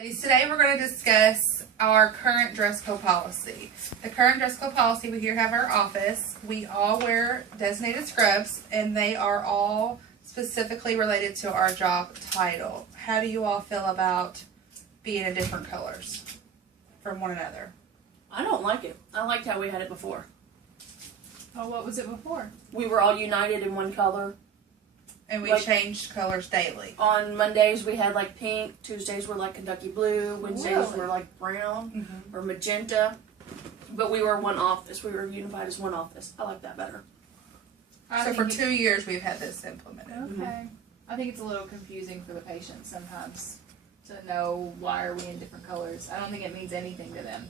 Today we're going to discuss our current dress code policy. The current dress code policy, we here have our office. We all wear designated scrubs and they are all specifically related to our job title. How do you all feel about being in different colors from one another? I don't like it. I liked how we had it before. Oh, what was it before? We were all united in one color. And we changed colors daily. On Mondays we had like pink, Tuesdays were like Kentucky blue, Wednesdays Really? were like brown Mm-hmm. or magenta. But we were one office. We were unified as one office. I like that better. So for 2 years we've had this implemented. Okay. I think it's a little confusing for the patients sometimes to know why are we in different colors. I don't think it means anything to them.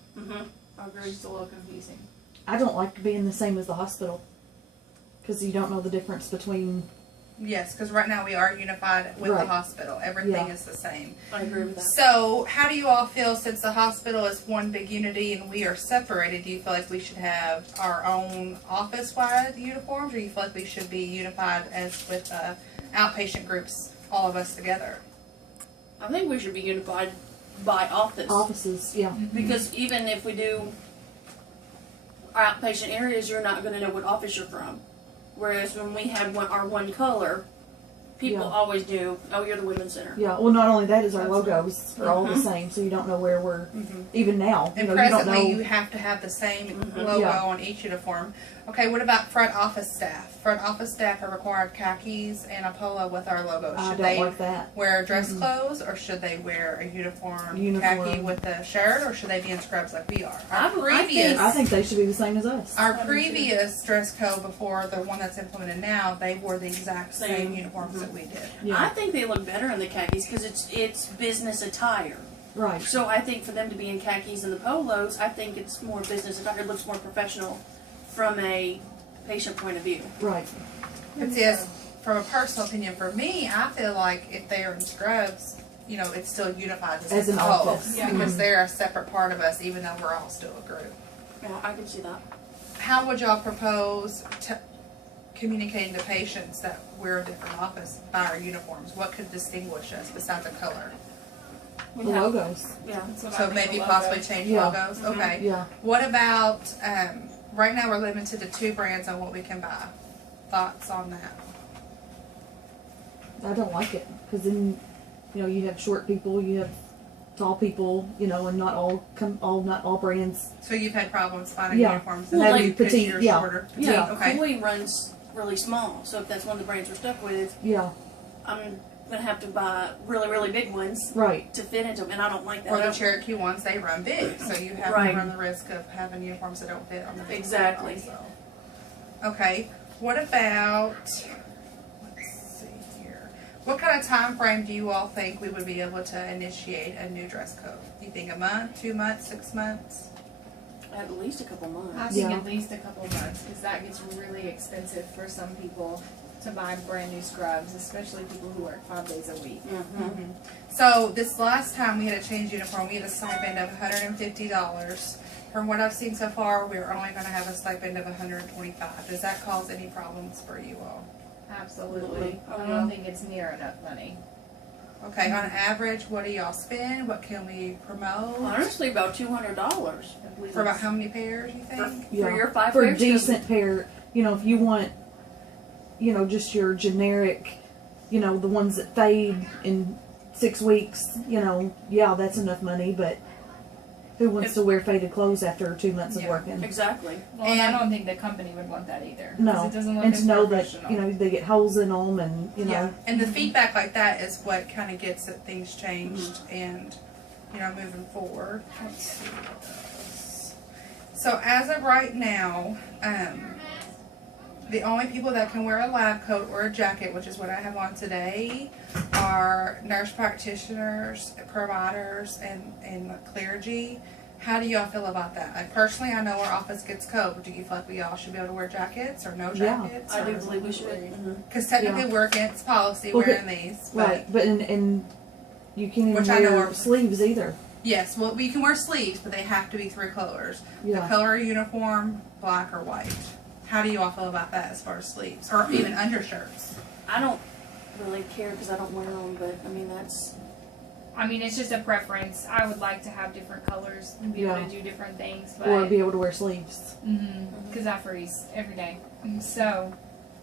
I It's agree. just a little confusing. I don't like being the same as the hospital because you don't know the difference between. Yes, because right now we are unified with the Right. hospital. Everything Yeah. is the same. I agree with that. So, how do you all feel since the hospital is one big unity and we are separated? Do you feel like we should have our own office-wide uniforms, or do you feel like we should be unified as with outpatient groups, all of us together? I think we should be unified by office. Offices, yeah. Because even if we do our outpatient areas, you're not going to know what office you're from. Whereas when we had our one color, people Yeah. always knew, oh, you're the women's center. Yeah, well, not only that is our That's logos are all the Mhm. same, so you don't know where we're, Mm-hmm. even now, And you don't presently, you know. have to have the same Mhm. logo Yeah. on each uniform. Okay, what about front office staff? Front office staff are required khakis and a polo with our logo. I Should don't they like that. wear dress Mm-mm. clothes, or should they wear a uniform Uniform. khaki with a shirt, or should they be in scrubs like we are? I Our think- previous, I think they should be the same as us. our previous dress code before the one that's implemented now, they wore the exact same Same. uniforms that we did. I Yeah, think they look better in the khakis because it's business attire. right. So I think for them to be in khakis and the polos, I think it's more business attire. It looks more professional from a patient point of view. Right. But yes, from a personal opinion, for me, I feel like if they are in scrubs, you know, it's still unified As an whole, office. Yeah. because they're a separate part of us, even though we're all still a group. Yeah, I can see that. How would y'all propose to communicating to patients that we're a different office by our uniforms? What could distinguish us besides the color? We The have- logos. Yeah. That's what I So think maybe the possibly logo- change Yeah. logos? Mhm. Okay. Yeah. What about, right now we're limited to 2 brands on what we can buy. Thoughts on that? I don't like it because then, you know, you have short people, you have tall people, you know, and not all brands. So you've had problems finding Yeah. uniforms Well, that like you pitch petite, you're yeah. shorter? Petite, Yeah, okay. Koi runs really small, so if that's one of the brands we're stuck with, Yeah, I'm gonna have to buy really, really big ones right. to fit into them, and I don't like that. Or I the don't- Cherokee ones, they run big, so you have Right. to run the risk of having uniforms that don't fit on the big Exactly. side also. Okay, what about, let's see here. What kind of time frame do you all think we would be able to initiate a new dress code? Do you think a month, 2 months, 6 months? At least a couple I months. think Yeah. at least a couple months because that gets really expensive for some people to buy brand new scrubs, especially people who work 5 days a week. Mm-hmm. So this last time we had a change uniform, we had a stipend of $150. From what I've seen so far, we're only going to have a stipend of $125. Does that cause any problems for you all? Absolutely. Oh, I yeah. don't think it's near enough money. Okay, on average, what do y'all spend? What can we promote? Honestly, about $200. I believe For about it's- how many pairs, you for, think? Yeah. for your 5 For a pairs. decent pair, you know, if you want, you know, just your generic, you know, the ones that fade in 6 weeks, you know, yeah, that's enough money, but who wants to wear faded clothes after 2 months of Yeah. working? Exactly. Well, and I And- don't think the company would want that either. 'cause No, it doesn't look and as to know that, professional. you know, they get holes in them and, you know. Yeah, and the feedback like that is what kind of gets it, things changed and, you know, moving forward. Let's see what else. So as of right now, the only people that can wear a lab coat or a jacket, which is what I have on today, are nurse practitioners, providers, and clergy. How do y'all feel about that? Like, personally, I know our office gets cold. Do you feel like we all should be able to wear jackets or no Yeah. jackets? I do believe we should. Mhm. Because technically Yeah. we're against policy Okay. wearing these. But Right, but and you can't even Which I know wear are- sleeves either. yes, well, we can wear sleeves, but they have to be 3 colors. The Yeah. color of uniform, black or white. How do you all feel about that as far as sleeves? Or even undershirts? I don't really care because I don't wear them, but I mean, that's I mean, it's just a preference. I would like to have different colors and be able Yeah. to do different things, Or but be able to wear sleeves. because I freeze every day. So,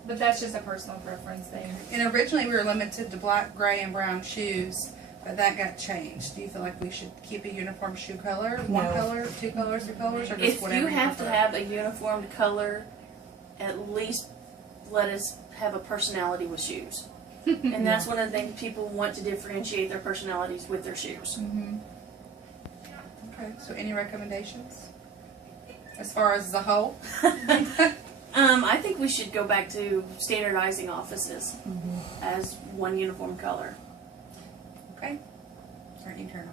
but that's just a personal preference thing. And originally we were limited to black, gray, and brown shoes, but that got changed. Do you feel like we should keep a uniform shoe color? One No. color, two colors, three colors, or just If whatever you have to prefer? have a uniformed color, at least let us have a personality with shoes. And that's one of the things people want to differentiate their personalities with their shoes. Mm-hmm. Okay, so any recommendations? As far as the whole? I think we should go back to standardizing offices as one uniform color. Okay. All right, you turn.